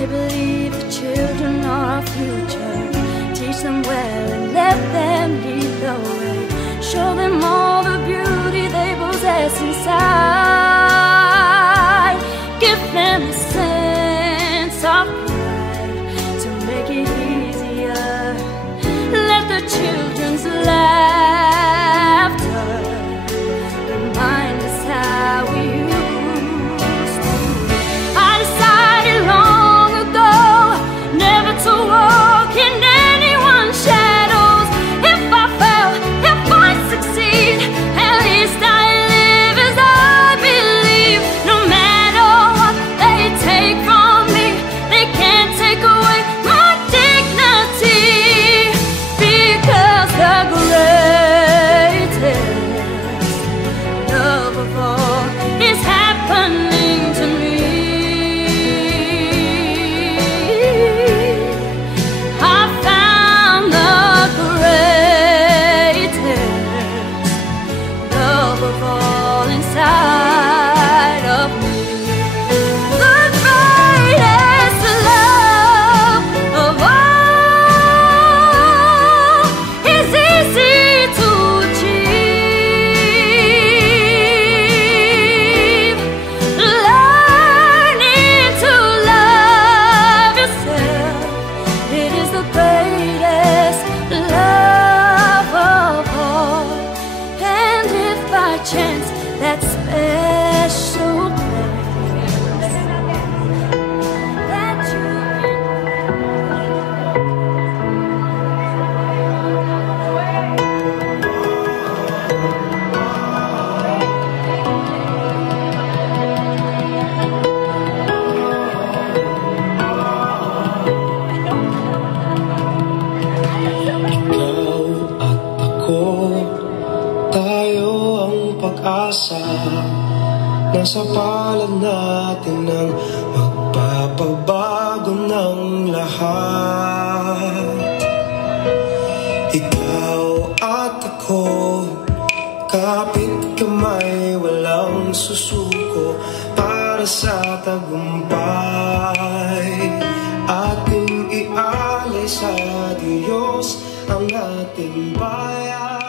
I believe the children are our future. Teach them well and let them lead the way. Show them all the beauty they possess inside. Give them a sense of pride to make it easier. Let the children's laughter remind us how we used to. I decided long ago never to walk in anyone's shadows. If I fail, if I succeed, at least I live as I believe. No matter what they take from me, they can't take away my dignity. Because the greatest love of all is happening to me. I found the greatest love of all inside of me. The greatest love of all is easy to achieve. Learning to love yourself, it is the greatest love of all. And if by chance that special place that you Ikaw at ako, tayo ang pag-asa. Nasa palad natin ang magpapabago ng lahat. Ikaw at ako, kapit kamay, walang susuko para sa tagumpay. Ating ialay sa Diyos ang ating bayan.